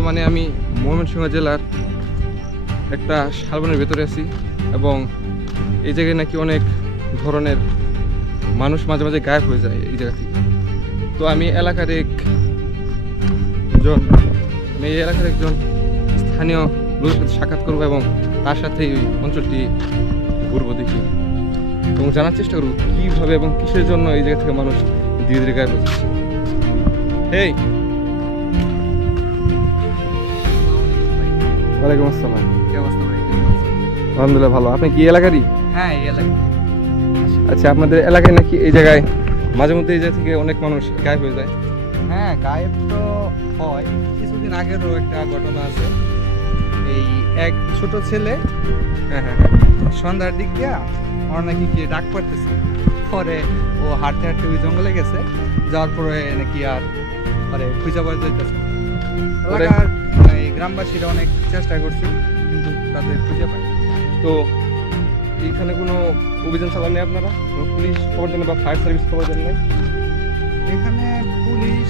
বর্তমানে আমি ময়মনসিংহ জেলার একটা শালবনের ভেতরে আছি এবং এই জায়গায় নাকি অনেক ধরনের মানুষ মাঝে মাঝে গায়েব হয়ে যায় এই জায়গা থেকে। তো আমি এলাকার এক জন আমি এই এলাকার একজন স্থানীয় লোকের সাথে সাক্ষাৎ করব এবং তার সাথে ওই অঞ্চলটি ঘুরবো দেখি এবং জানার চেষ্টা করব কীভাবে এবং কিসের জন্য এই জায়গা থেকে মানুষ ধীরে ধীরে গায়েব হচ্ছে এই ওয়ালাইকুম আসসালাম। কি অবস্থা ভাই? আলহামদুলিল্লাহ ভালো। আপনি কি এলাকারই? হ্যাঁ এই এলাকা আচ্ছা আপনাদের এলাকায় নাকি এই জায়গায়? মাঝে মধ্যে এই জায়গা থেকে অনেক মানুষ গায়েব হয়ে যায়। হ্যাঁ গায়েব তো হয়। কিছুদিন আগেরও একটা ঘটনা আছে। এই এক ছোট ছেলে হ্যাঁ হ্যাঁ। সন্ধ্যার দিক দিয়া ওর নাকি কি ডাক পড়তেছে। পরে ও হাঁটতে হাঁটতে ওই জঙ্গলে গেছে। যাওয়ার পরে নাকি আর পরে খুঁজে পাওয়া যাইতেছে গ্রামবাসীরা অনেক চেষ্টা করছে, কিন্তু তাদের খুঁজে পায় তো এইখানে কোনো অভিযান চালান নেই আপনারা পুলিশ খবর জন্য বা ফায়ার সার্ভিস খবর নাই? এখানে পুলিশ